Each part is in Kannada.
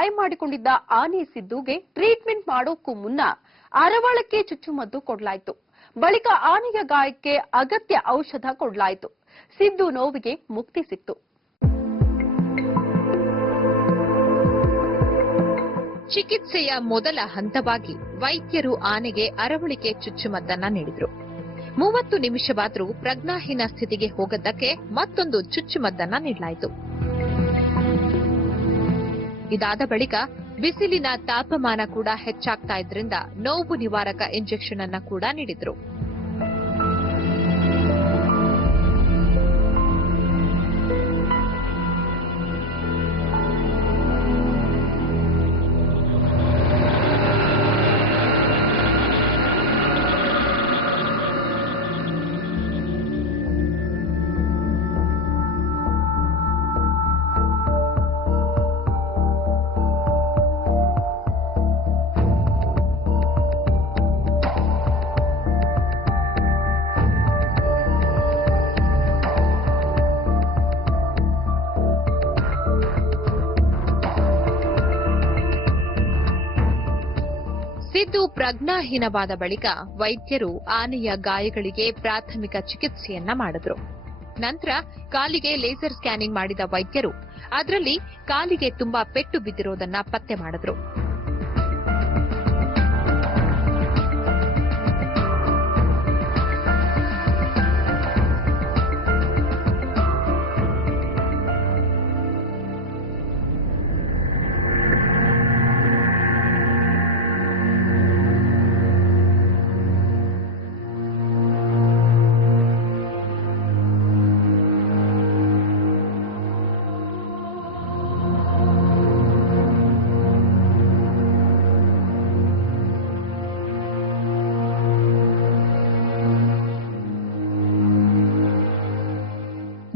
ಗಾಯ ಮಾಡಿಕೊಂಡಿದ್ದ ಆನೆ ಸಿದ್ದುಗೆ ಟ್ರೀಟ್ಮೆಂಟ್ ಮಾಡೋಕ್ಕೂ ಮುನ್ನ ಅರವಳಕ್ಕೆ ಚುಚ್ಚುಮದ್ದು ಕೊಡಲಾಯಿತು. ಬಳಿಕ ಆನೆಯ ಗಾಯಕ್ಕೆ ಅಗತ್ಯ ಔಷಧ ಕೊಡಲಾಯಿತು. ಸಿದ್ದು ನೋವಿಗೆ ಮುಕ್ತಿ ಸಿಕ್ತು. ಚಿಕಿತ್ಸೆಯ ಮೊದಲ ಹಂತವಾಗಿ ವೈದ್ಯರು ಆನೆಗೆ ಅರವಳಿಕೆ ಚುಚ್ಚುಮದ್ದನ್ನ ನೀಡಿದ್ರು. 30 ನಿಮಿಷವಾದರೂ ಪ್ರಜ್ಞಾಹೀನ ಸ್ಥಿತಿಗೆ ಹೋಗದ್ದಕ್ಕೆ ಮತ್ತೊಂದು ಚುಚ್ಚುಮದ್ದನ್ನ ನೀಡಲಾಯಿತು. ಇದಾದ ಬಳಿಕ ಬಿಸಿಲಿನ ತಾಪಮಾನ ಕೂಡ ಹೆಚ್ಚಾಗ್ತಾ ಇದ್ರಿಂದ ನೋವು ನಿವಾರಕ ಇಂಜೆಕ್ಷನ್ ಅನ್ನ ಕೂಡ ನೀಡಿದ್ರು. ಸಿದ್ದು ಪ್ರಜ್ಞಾಹೀನವಾದ ಬಳಿಕ ವೈದ್ಯರು ಆನೆಯ ಗಾಯಗಳಿಗೆ ಪ್ರಾಥಮಿಕ ಚಿಕಿತ್ಸೆಯನ್ನ ಮಾಡಿದ್ರು. ನಂತರ ಕಾಲಿಗೆ ಲೇಸರ್ ಸ್ಕ್ಯಾನಿಂಗ್ ಮಾಡಿದ ವೈದ್ಯರು ಅದರಲ್ಲಿ ಕಾಲಿಗೆ ತುಂಬಾ ಪೆಟ್ಟು ಬಿದ್ದಿರೋದನ್ನ ಪತ್ತೆ ಮಾಡಿದ್ರು.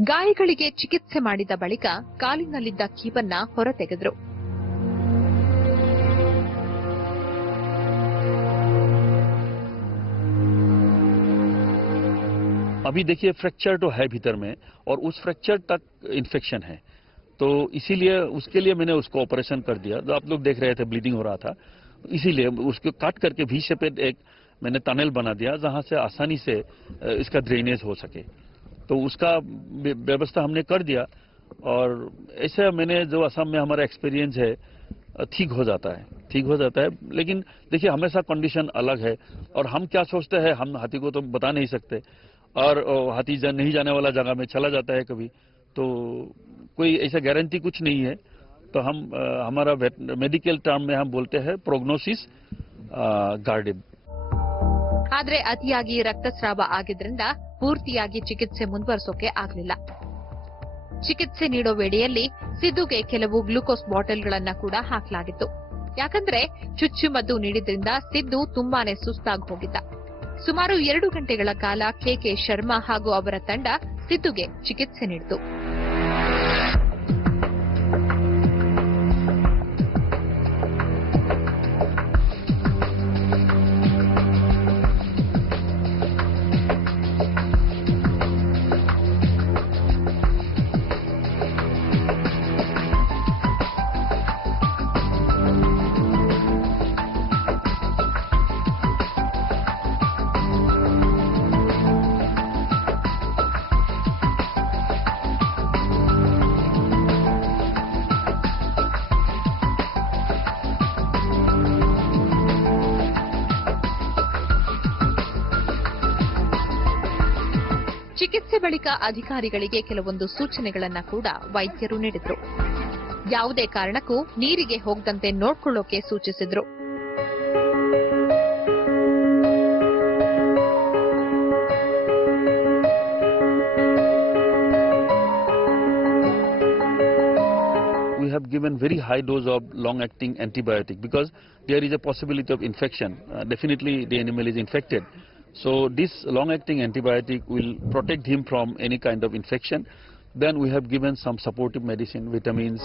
ಗಾಯಗಳಿಗೆ ಚಿಕಿತ್ಸೆ ಮಾಡಿದ ಬಳಿಕ ಕಾಲಿನಲ್ಲಿದ್ದ ಕೀವನ್ನ ಹೊರತೆಗೆದ್ರು. अभी देखिए फ्रैक्चर तो है भीतर में और उस फ्रैक्चर तक इन्फेक्शन है, तो इसीलिए उसके लिए मैंने उसको ऑपरेशन कर दिया. जो आप लोग देख रहे थे ब्लीडिंग हो रहा था, इसीलिए उसको काट करके वी शेपेड एक मैंने टनल बना दिया जहां से आसानी से इसका ड्रेनेज हो सके. तो उसका व्यवस्था हमने कर दिया और ऐसे मैंने जो असम में हमारा एक्सपीरियंस है ठीक हो जाता है. लेकिन देखिए हमेशा कंडीशन अलग है और हम क्या सोचते हैं हम हाथी को तो बता नहीं सकते और हाथी नहीं जाने वाला जगह में चला जाता है कभी, तो कोई ऐसा गारंटी कुछ नहीं है. तो हम हमारा मेडिकल टर्म में हम बोलते हैं प्रोग्नोसिस गार्डेड. ಆದ್ರೆ ಅತಿಯಾಗಿ ರಕ್ತಸ್ರಾವ ಆಗಿದ್ರಿಂದ ಪೂರ್ತಿಯಾಗಿ ಚಿಕಿತ್ಸೆ ಮುಂದುವರಿಸೋಕೆ ಆಗಲಿಲ್ಲ. ಚಿಕಿತ್ಸೆ ನೀಡೋ ವೇಳೆಯಲ್ಲಿ ಸಿದ್ದುಗೆ ಕೆಲವು ಗ್ಲೂಕೋಸ್ ಬಾಟಲ್ಗಳನ್ನ ಕೂಡ ಹಾಕಲಾಗಿತ್ತು. ಯಾಕಂದ್ರೆ ಚುಚ್ಚುಮದ್ದು ನೀಡಿದ್ರಿಂದ ಸಿದ್ದು ತುಂಬಾನೇ ಸುಸ್ತಾಗಿ ಹೋಗಿದ್ದ. ಸುಮಾರು 2 ಗಂಟೆಗಳ ಕಾಲ ಕೆಕೆ ಶರ್ಮಾ ಹಾಗೂ ಅವರ ತಂಡ ಸಿದ್ದುಗೆ ಚಿಕಿತ್ಸೆ ನೀಡಿತು. ಚಿಕಿತ್ಸೆ ಬಳಿಕ ಅಧಿಕಾರಿಗಳಿಗೆ ಕೆಲವೊಂದು ಸೂಚನೆಗಳನ್ನ ಕೂಡ ವೈದ್ಯರು ನೀಡಿದ್ರು. ಯಾವುದೇ ಕಾರಣಕ್ಕೂ ನೀರಿಗೆ ಹೋಗದಂತೆ ನೋಡ್ಕೊಳ್ಳೋಕೆ ಸೂಚಿಸಿದ್ರು. We have given very high dose of long-acting antibiotic because there is a possibility of infection. Definitely the animal is infected. So this long-acting antibiotic will protect him from any kind of infection. Then we have given some supportive medicine, vitamins.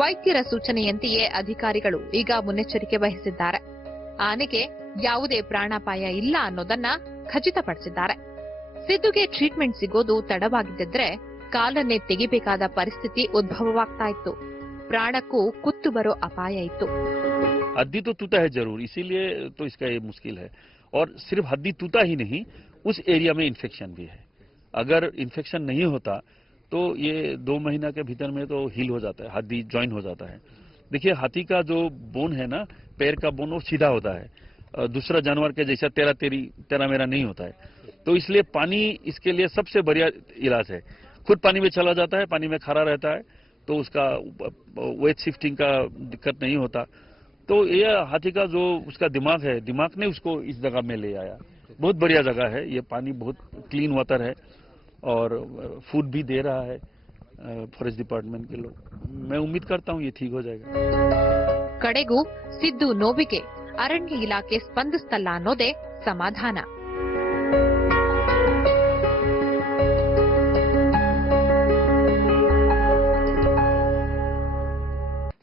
ವೈದ್ಯರ ಸೂಚನೆಯಂತೆಯೇ ಅಧಿಕಾರಿಗಳು ಈಗ ಮುನ್ನೆಚ್ಚರಿಕೆ ವಹಿಸಿದ್ದಾರೆ. ಆನೆಗೆ ಯಾವುದೇ ಪ್ರಾಣಾಪಾಯ ಇಲ್ಲ ಅನ್ನೋದನ್ನ ಖಚಿತಪಡಿಸಿದ್ದಾರೆ. ಸಿದ್ದುಗೆ ಟ್ರೀಟ್ಮೆಂಟ್ ಸಿಗೋದು ತಡವಾಗಿದ್ದಿದ್ರೆ ಕಾಲನ್ನೇ ತೆಗಿಬೇಕಾದ ಪರಿಸ್ಥಿತಿ ಉದ್ಭವವಾಗ್ತಾ ಇತ್ತು. ಪ್ರಾಣಕ್ಕೂ ಕುತ್ತು ಬರೋ ಅಪಾಯ ಇತ್ತು. हड्डी तो टूटा है जरूर, इसीलिए तो इसका ये मुश्किल है. और सिर्फ हड्डी टूटा ही नहीं, उस एरिया में इन्फेक्शन भी है. अगर इन्फेक्शन नहीं होता तो ये 2 महीना के भीतर में तो हील हो जाता है, हड्डी ज्वाइन हो जाता है. देखिए हाथी का जो बोन है ना, पैर का बोन, वो सीधा होता है. दूसरा जानवर के जैसा तेरा मेरा नहीं होता है. तो इसलिए पानी इसके लिए सबसे बढ़िया इलाज है. खुद पानी में चला जाता है, पानी में खड़ा रहता है, तो उसका वेट शिफ्टिंग का दिक्कत नहीं होता. तो ये हाथी का जो उसका दिमाग है, दिमाग ने उसको इस जगह में ले आया. बहुत बढ़िया जगह है, ये पानी बहुत क्लीन वाटर है और फूड भी दे रहा है फॉरेस्ट डिपार्टमेंट के लोग. मैं उम्मीद करता हूँ ये ठीक हो जाएगा. ಕಡೆಗೂ ಸಿದ್ದು ನೋವಿಗೆ ಅರಣ್ಯ ಇಲಾಖೆ ಸ್ಪಂದಿಸ್ತಲ್ಲ ಅನ್ನೋದೇ ಸಮಾಧಾನ.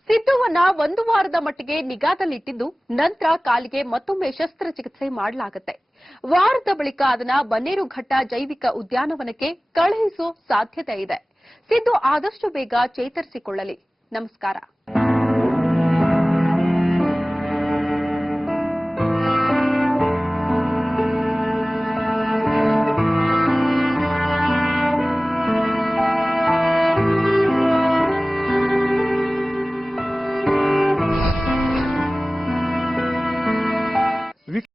ಸಿದ್ದುವನ್ನ 1 ವಾರದ ಮಟ್ಟಿಗೆ ನಿಗಾದಲ್ಲಿಟ್ಟಿದ್ದು ನಂತರ ಕಾಲಿಗೆ ಮತ್ತೊಮ್ಮೆ ಶಸ್ತ್ರಚಿಕಿತ್ಸೆ ಮಾಡಲಾಗುತ್ತೆ. ವಾರದ ಬಳಿಕ ಅದನ್ನ ಬನ್ನೇರುಘಟ್ಟ ಜೈವಿಕ ಉದ್ಯಾನವನಕ್ಕೆ ಕಳುಹಿಸೋ ಸಾಧ್ಯತೆ ಇದೆ. ಸಿದ್ದು ಆದಷ್ಟು ಬೇಗ ಚೇತರಿಸಿಕೊಳ್ಳಲಿ. ನಮಸ್ಕಾರ.